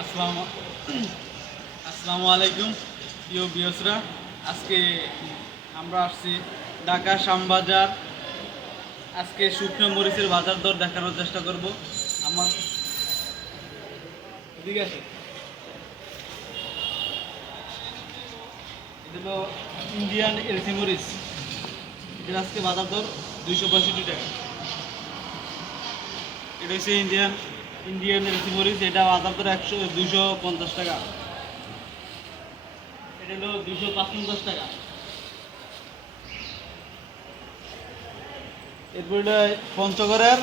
আসসালামু আলাইকুম, প্রিয় বিয়সরা আজকে আমরা আসছি ঢাকা শ্যামবাজার। আজকে শুকনো মরিচের বাজার দর দেখানোর চেষ্টা করব। আমার ঠিক আছে এটা হলো ইন্ডিয়ান এলসি মরিচ। এটার আজকে বাজার দর দুইশো পঁয়ষট্টি টাকা। এটা হচ্ছে ইন্ডিয়ান ইন্ডিয়ান এলসি মরিচ এটা বাজার দর একশো, দুশো পঞ্চাশ টাকা। এটা হলো দুশো পঞ্চাশ টাকা। এরপর পঞ্চগড়ের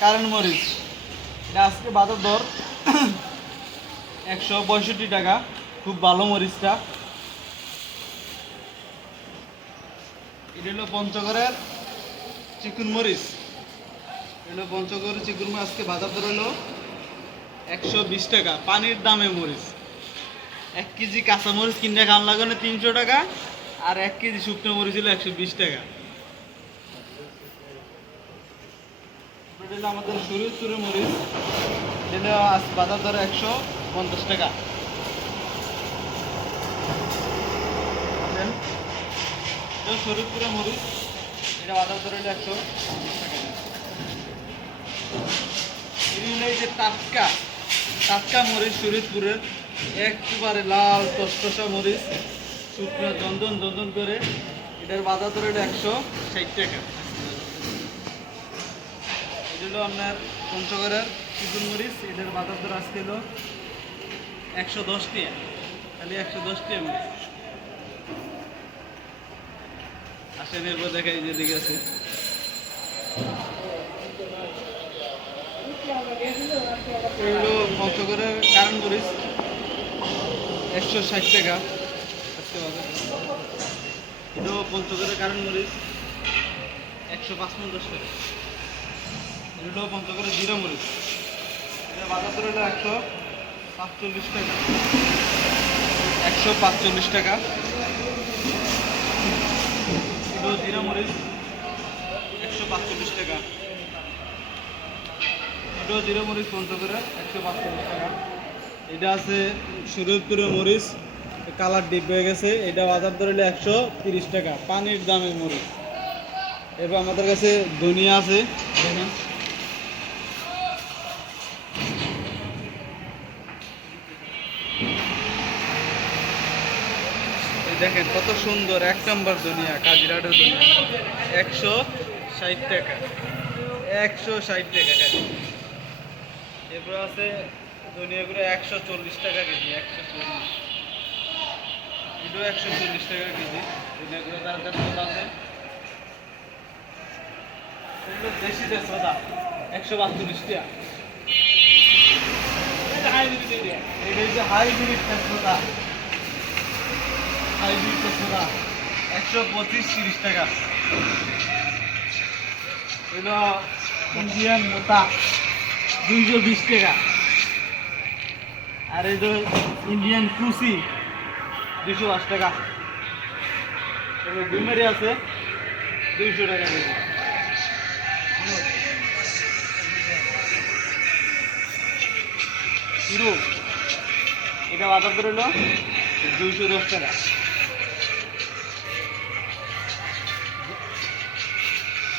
কারেন্ট মরিচ। এটা আজকে বাজার দর একশো পঁয়ষট্টি টাকা। খুব ভালো মরিচটা। এটা হলো পঞ্চগড়ের চিকুন মরিচ। হলো পঞ্চগড় চিকুন মাছ আজকে বাজার দর হলো একশো বিশ টাকা, পানির দামে মরিচ। এক কেজি কাঁচা মরিচ কিনে খাওয়ান লাগানো তিনশো টাকা, আর এক কেজি শুকনো মরিচ হলো একশো বিশ টাকা। এটা আমাদের শরীরপুরের মরিচ, এটা আজ বাজার দর একশো পঞ্চাশ টাকা। এটা শরীরপুরের মরিচ, এটা বাজার দর হলো একশো পঞ্চাশ টাকা। এগুলো এই যে টাটকা টাটকা মরিচ শরীরপুরের একবারে লাল টসটসা মরিচ, শুকনো দন্দন দন্দন করে, এটার বাজার দর হলো একশো ষাট টাকা। এটা হলো আপনার পঞ্চগড়ের চিকুন মরিচ, এটার বাজার আজকে হলো একশো দশ টাকা, খালি একশো দশ টাকা মরিচ। আসেন, এরপর যে দিকে আছে। এগুলো পঞ্চগড়ের কারণ মরিচ একশো ষাট টাকা। আজকে বাজার পঞ্চগড়ের কারণ মরিচ একশো পাঁচপঞ্চাশ টাকা। এগুলো পঞ্চগড়ের জিরা মরিচ এটা বাজার হলো একশো পাঁচচল্লিশ টাকা। একশো পাঁচচল্লিশ টাকা। এগুলো জিরা মরিচ একশো পাঁচচল্লিশ টাকা। এটাও জিরো মরিচ একশো পাঁচচল্লিশ টাকা। এটা আছে সুরজপুরের মরিচ কালার ডিপ হয়ে গেছে। এটা বাজার দর হলো একশো তিরিশ টাকা পানির দামের মরিচ। এরপর আমাদের কাছে ধনিয়া আছে। দেখেন দেখেন কত সুন্দর এক নম্বর দুনিয়া কাজিরাটের দুনিয়া একশো ষাট টাকা একশো ষাট টাকা। এরপর আছে, ধনিয়াগুলো একশো চল্লিশ টাকা কেজি, একশো চল্লিশ। এটাও একশো চল্লিশ টাকা কেজি, ধনিয়াগুলো তার কাছে আছে? এগুলো দেশি তেজপাতা একশো বাহাত্তরিশ টাকা। একশো পঁচিশ তিরিশ টাকা। ইন্ডিয়ান মোটা। দুইশো বিশ টাকা। আর এই তো ইন্ডিয়ান কুসি দুশো পাঁচ টাকা। গুমেরি আছে, দুইশো টাকা হিরো এটা বাজার করে হলো দুইশো দশ টাকা।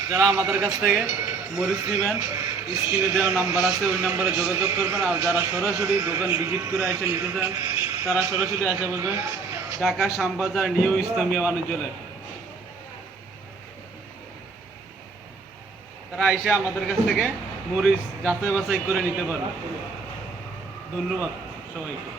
যারা আমাদের কাছ থেকে মরিচ নেবেন স্ক্রিনে দেওয়া নাম্বার আছে, ওই নাম্বারে যোগাযোগ করবেন, আর যারা সরাসরি দোকান ভিজিট করে এসে নিতে চান, তারা সরাসরি এসে বলবেন ঢাকা শ্যামবাজার নিউ ইসলামিয়া বাণিজ্যালয়। তারা এসে আমাদের কাছ থেকে মরিচ যাচাই বাছাই করে নিতে পারবে। ধন্যবাদ সবাইকে।